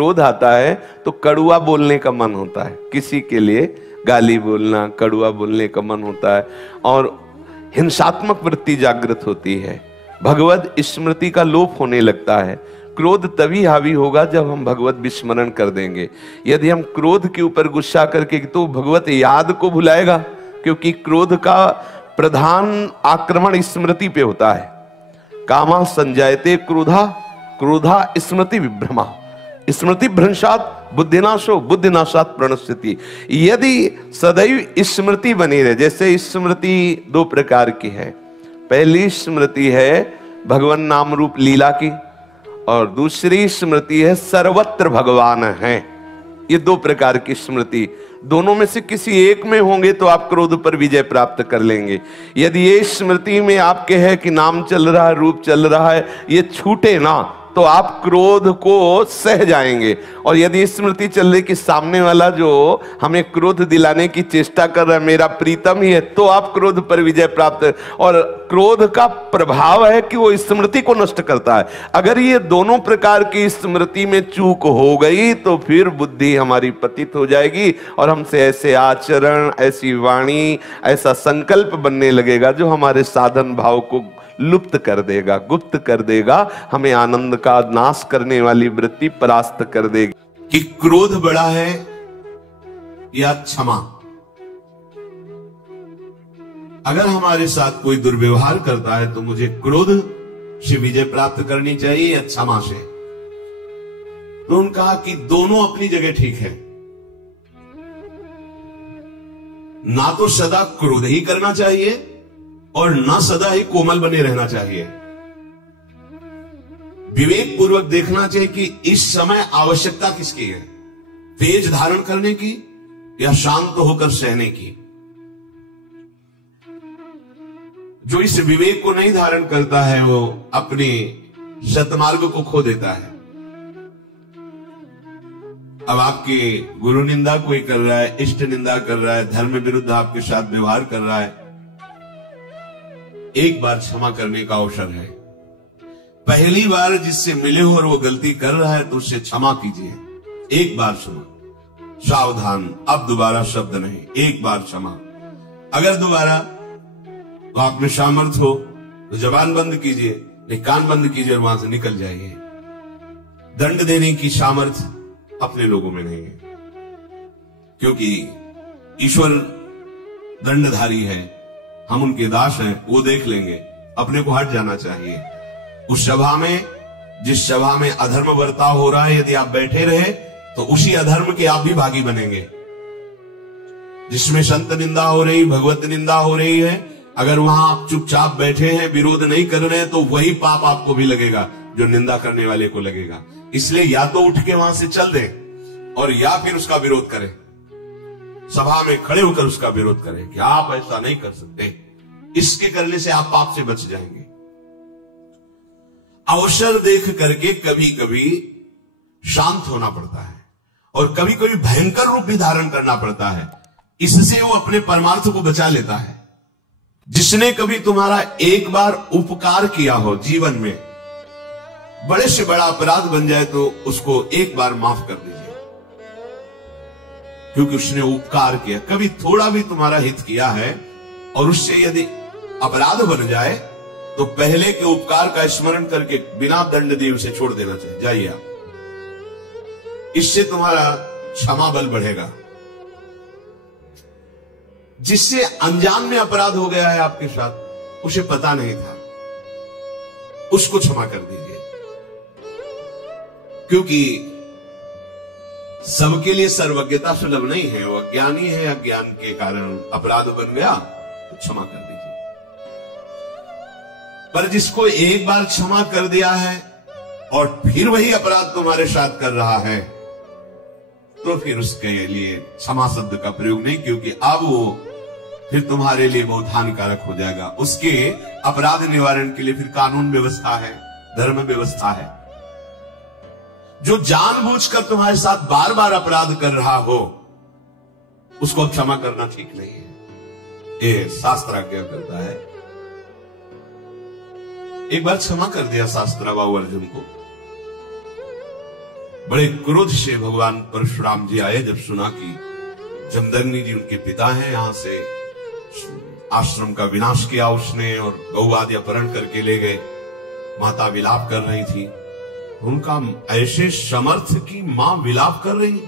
क्रोध आता है तो कड़ुआ बोलने का मन होता है, किसी के लिए गाली बोलना, कड़ुआ बोलने का मन होता है और हिंसात्मक वृत्ति जागृत होती है। भगवत स्मृति का लोप होने लगता है। क्रोध तभी हावी होगा जब हम भगवत विस्मरण कर देंगे। यदि हम क्रोध के ऊपर गुस्सा करके तो भगवत याद को भुलाएगा, क्योंकि क्रोध का प्रधान आक्रमण स्मृति पे होता है। कामा संजायते क्रोधा, क्रोधा स्मृति विभ्रमा, स्मृति भ्रंशात बुद्धिनाशो, बुद्धिनाशात प्रणश्यति। यदि सदैव स्मृति बनी रहे, जैसे स्मृति दो प्रकार की है। पहली स्मृति है भगवान नाम रूप लीला की और दूसरी स्मृति है सर्वत्र भगवान है। ये दो प्रकार की स्मृति, दोनों में से किसी एक में होंगे तो आप क्रोध पर विजय प्राप्त कर लेंगे। यदि ये स्मृति में आपके है कि नाम चल रहा है, रूप चल रहा है, ये छूटे ना तो आप क्रोध को सह जाएंगे। और यदि स्मृति चल रही कि सामने वाला जो हमें क्रोध दिलाने की चेष्टा कर रहा है मेरा प्रीतम ही है, तो आप क्रोध पर विजय प्राप्त। और क्रोध का प्रभाव है कि वो स्मृति को नष्ट करता है। अगर ये दोनों प्रकार की स्मृति में चूक हो गई तो फिर बुद्धि हमारी पतित हो जाएगी और हमसे ऐसे आचरण, ऐसी वाणी, ऐसा संकल्प बनने लगेगा जो हमारे साधन भाव को लुप्त कर देगा, गुप्त कर देगा, हमें आनंद का नाश करने वाली वृत्ति परास्त कर देगी। कि क्रोध बड़ा है या क्षमा। अगर हमारे साथ कोई दुर्व्यवहार करता है तो मुझे क्रोध से विजय प्राप्त करनी चाहिए या क्षमा से। तो उन्होंने कहा कि दोनों अपनी जगह ठीक है। ना तो सदा क्रोध ही करना चाहिए और ना सदा ही कोमल बने रहना चाहिए। विवेक पूर्वक देखना चाहिए कि इस समय आवश्यकता किसकी है, तेज धारण करने की या शांत होकर सहने की। जो इस विवेक को नहीं धारण करता है वो अपने सतमार्ग को खो देता है। अब आपके गुरु निंदा कोई कर रहा है, इष्ट निंदा कर रहा है, धर्म विरुद्ध आपके साथ व्यवहार कर रहा है, एक बार क्षमा करने का अवसर है। पहली बार जिससे मिले हो और वो गलती कर रहा है तो उससे क्षमा कीजिए। एक बार क्षमा, सावधान, अब दोबारा शब्द नहीं, एक बार क्षमा। अगर दोबारा तो आप में सामर्थ्य हो तो जबान बंद कीजिए, नहीं कान बंद कीजिए और वहां से निकल जाइए। दंड देने की सामर्थ्य अपने लोगों में नहीं है, क्योंकि ईश्वर दंडधारी है, हम उनके दास हैं, वो देख लेंगे। अपने को हट जाना चाहिए। उस सभा में, जिस सभा में अधर्म बर्ताव हो रहा है, यदि आप बैठे रहे तो उसी अधर्म के आप भी भागी बनेंगे। जिसमें संत निंदा हो रही, भगवत निंदा हो रही है, अगर वहां आप चुपचाप बैठे हैं, विरोध नहीं कर रहे हैं, तो वही पाप आपको भी लगेगा जो निंदा करने वाले को लगेगा। इसलिए या तो उठ के वहां से चल दें और या फिर उसका विरोध करें, सभा में खड़े होकर उसका विरोध करें कि आप ऐसा नहीं कर सकते। इसके करने से आप पाप से बच जाएंगे। अवसर देख करके कभी कभी शांत होना पड़ता है और कभी कभी भयंकर रूप भी धारण करना पड़ता है। इससे वो अपने परमार्थ को बचा लेता है। जिसने कभी तुम्हारा एक बार उपकार किया हो जीवन में, बड़े से बड़ा अपराध बन जाए तो उसको एक बार माफ कर दीजिए, क्योंकि उसने उपकार किया। कभी थोड़ा भी तुम्हारा हित किया है और उससे यदि अपराध बन जाए तो पहले के उपकार का स्मरण करके बिना दंड दिए उसे छोड़ देना चाहिए। जाइए आप, इससे तुम्हारा क्षमा बल बढ़ेगा। जिससे अनजान में अपराध हो गया है आपके साथ, उसे पता नहीं था, उसको क्षमा कर दीजिए। क्योंकि सबके लिए सर्वज्ञता सुलभ नहीं है। वो अज्ञानी है, अज्ञान के कारण अपराध बन गया तो क्षमा कर दीजिए। पर जिसको एक बार क्षमा कर दिया है और फिर वही अपराध तुम्हारे साथ कर रहा है, तो फिर उसके लिए क्षमा शब्द का प्रयोग नहीं, क्योंकि अब वो फिर तुम्हारे लिए बहुत हानिकारक हो जाएगा। उसके अपराध निवारण के लिए फिर कानून व्यवस्था है, धर्म व्यवस्था है। जो जानबूझकर तुम्हारे साथ बार बार अपराध कर रहा हो, उसको क्षमा करना ठीक नहीं है। ये शास्त्र आज्ञा करता है। एक बार क्षमा कर दिया शास्त्र बाबू अर्जुन को, बड़े क्रोध से भगवान परशुराम जी आए। जब सुना कि जमदग्नि जी उनके पिता हैं, यहां से आश्रम का विनाश किया उसने और गौ आदि अपहरण करके ले गए। माता विलाप कर रही थी, उनका ऐसे समर्थ की मां विलाप कर रही,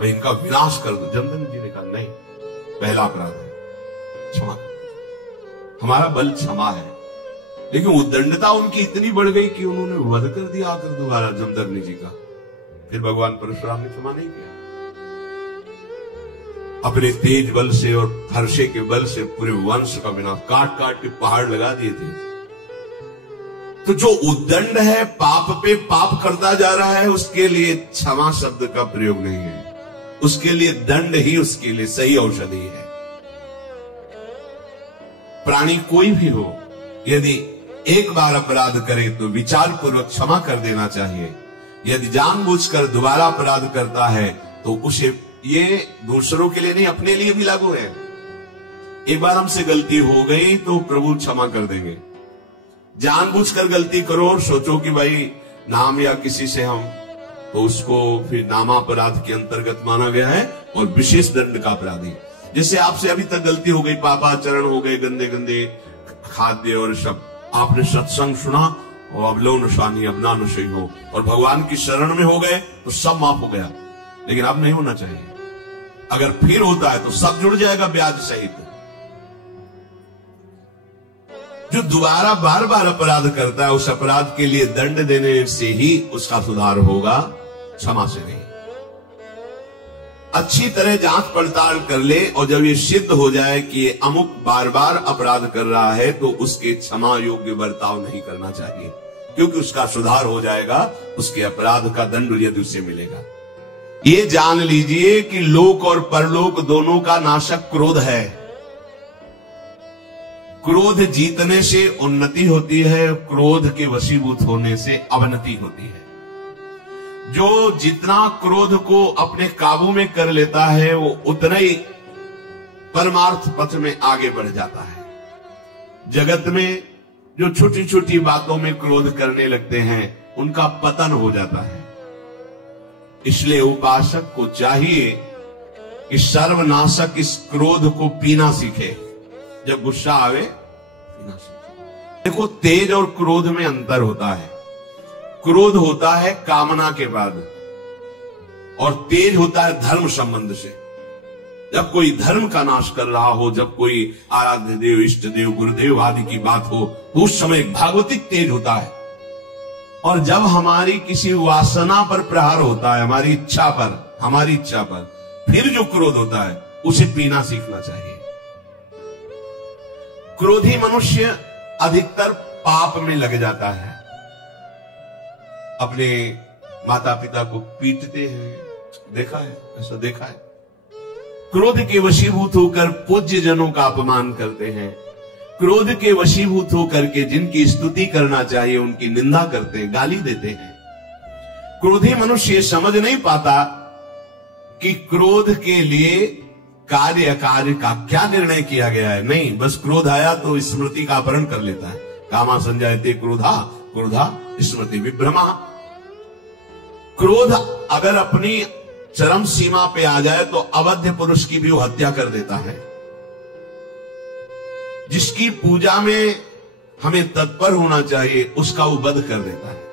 मैं इनका विनाश कर दूं। जमदग्नि जी ने कहा नहीं, पहला अपराध है, क्षमा, हमारा बल क्षमा है। लेकिन उद्दंडता उनकी इतनी बढ़ गई कि उन्होंने वध कर दिया आकर दोबारा जमदग्नि जी का। फिर भगवान परशुराम ने क्षमा नहीं किया, अपने तेज बल से और हर्षे के बल से पूरे वंश का विनाश, काट काट के पहाड़ लगा दिए थे। तो जो उद्दंड है, पाप पे पाप करता जा रहा है, उसके लिए क्षमा शब्द का प्रयोग नहीं है, उसके लिए दंड ही उसके लिए सही औषधि है। प्राणी कोई भी हो, यदि एक बार अपराध करे तो विचार पूर्वक क्षमा कर देना चाहिए। यदि जानबूझकर दोबारा अपराध करता है तो उसे, ये दूसरों के लिए नहीं, अपने लिए भी लागू है। एक बार हमसे गलती हो गई तो प्रभु क्षमा कर देंगे। जानबूझकर गलती करो और सोचो कि भाई नाम या किसी से हम, तो उसको फिर नामापराध के अंतर्गत माना गया है और विशेष दंड का अपराधी। जैसे आपसे अभी तक गलती हो गई, पापाचरण हो गए, गंदे गंदे खाद्य और शब्द, आपने सत्संग सुना और अब लो नशानी अब ना नशे हो और भगवान की शरण में हो गए तो सब माफ हो गया। लेकिन अब नहीं होना चाहिए। अगर फिर होता है तो सब जुड़ जाएगा ब्याज सहित। जो दोबारा बार बार अपराध करता है, उस अपराध के लिए दंड देने से ही उसका सुधार होगा, क्षमा से नहीं। अच्छी तरह जांच पड़ताल कर ले और जब ये सिद्ध हो जाए कि ये अमुक बार बार अपराध कर रहा है तो उसके क्षमा योग्य बर्ताव नहीं करना चाहिए, क्योंकि उसका सुधार हो जाएगा, उसके अपराध का दंड यदि उसे मिलेगा। ये जान लीजिए कि लोक और परलोक दोनों का नाशक क्रोध है। क्रोध जीतने से उन्नति होती है, क्रोध के वशीभूत होने से अवनति होती है। जो जितना क्रोध को अपने काबू में कर लेता है वो उतना ही परमार्थ पथ में आगे बढ़ जाता है। जगत में जो छोटी छोटी बातों में क्रोध करने लगते हैं उनका पतन हो जाता है। इसलिए उपासक को चाहिए कि सर्वनाशक इस क्रोध को पीना सीखे। जब गुस्सा आवे पीना सीखे। देखो, तेज और क्रोध में अंतर होता है। क्रोध होता है कामना के बाद और तेज होता है धर्म संबंध से। जब कोई धर्म का नाश कर रहा हो, जब कोई आराध्य देव, इष्ट देव, गुरुदेव आदि की बात हो, तो उस समय भागवतिक तेज होता है। और जब हमारी किसी वासना पर प्रहार होता है, हमारी इच्छा पर, फिर जो क्रोध होता है उसे पीना सीखना चाहिए। क्रोधी मनुष्य अधिकतर पाप में लग जाता है। अपने माता पिता को पीटते हैं, देखा है, ऐसा देखा है। क्रोध के वशीभूत होकर पूज्य जनों का अपमान करते हैं। क्रोध के वशीभूत होकर के जिनकी स्तुति करना चाहिए उनकी निंदा करते हैं, गाली देते हैं। क्रोधी मनुष्य समझ नहीं पाता कि क्रोध के लिए कार्य अकार्य का क्या निर्णय किया गया है। नहीं, बस क्रोध आया तो स्मृति का अपहरण कर लेता है। कामा संजायते क्रोधा, क्रोधा स्मृति विभ्रमा। क्रोध अगर अपनी चरम सीमा पे आ जाए तो अवध्य पुरुष की भी वो हत्या कर देता है। जिसकी पूजा में हमें तत्पर होना चाहिए उसका वो वध कर देता है।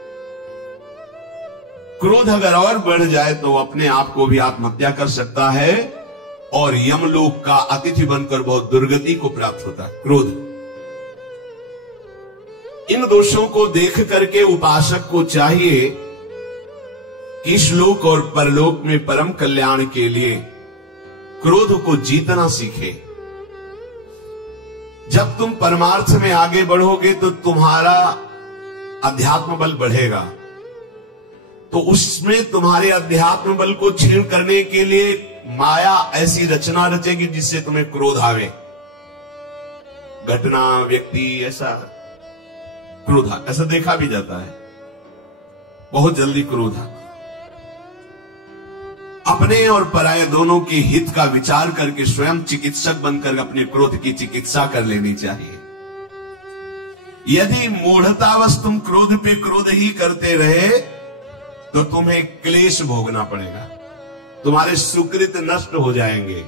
क्रोध अगर और बढ़ जाए तो अपने आप को भी आत्महत्या कर सकता है और यमलोक का अतिथि बनकर बहुत दुर्गति को प्राप्त होता है। क्रोध, इन दोषों को देख करके उपासक को चाहिए कि इस लोक और परलोक में परम कल्याण के लिए क्रोध को जीतना सीखे। जब तुम परमार्थ में आगे बढ़ोगे तो तुम्हारा अध्यात्म बल बढ़ेगा, तो उसमें तुम्हारे अध्यात्म बल को क्षीण करने के लिए माया ऐसी रचना रचेगी जिससे तुम्हें क्रोध आवे। घटना, व्यक्ति, ऐसा क्रोध, ऐसा देखा भी जाता है, बहुत जल्दी क्रोध आता। अपने और पराये दोनों के हित का विचार करके स्वयं चिकित्सक बनकर अपने क्रोध की चिकित्सा कर लेनी चाहिए। यदि मूढ़तावश तुम क्रोध पे क्रोध ही करते रहे तो तुम्हें क्लेश भोगना पड़ेगा, तुम्हारे सुकृत नष्ट हो जाएंगे।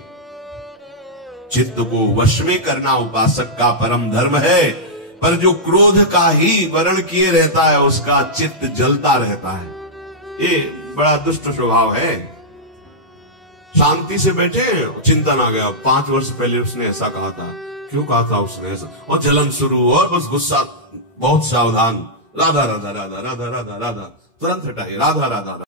चित्त को वश में करना उपासक का परम धर्म है, पर जो क्रोध का ही वर्ण किए रहता है उसका चित्त जलता रहता है। ये बड़ा दुष्ट स्वभाव है। शांति से बैठे, चिंतन आ गया, 5 वर्ष पहले उसने ऐसा कहा था, क्यों कहा था उसने ऐसा, और जलन शुरू, और बस गुस्सा, बहुत सावधान, राधा राधा राधा राधा राधा राधा, तुरंत हटाइए, राधा राधा राधा।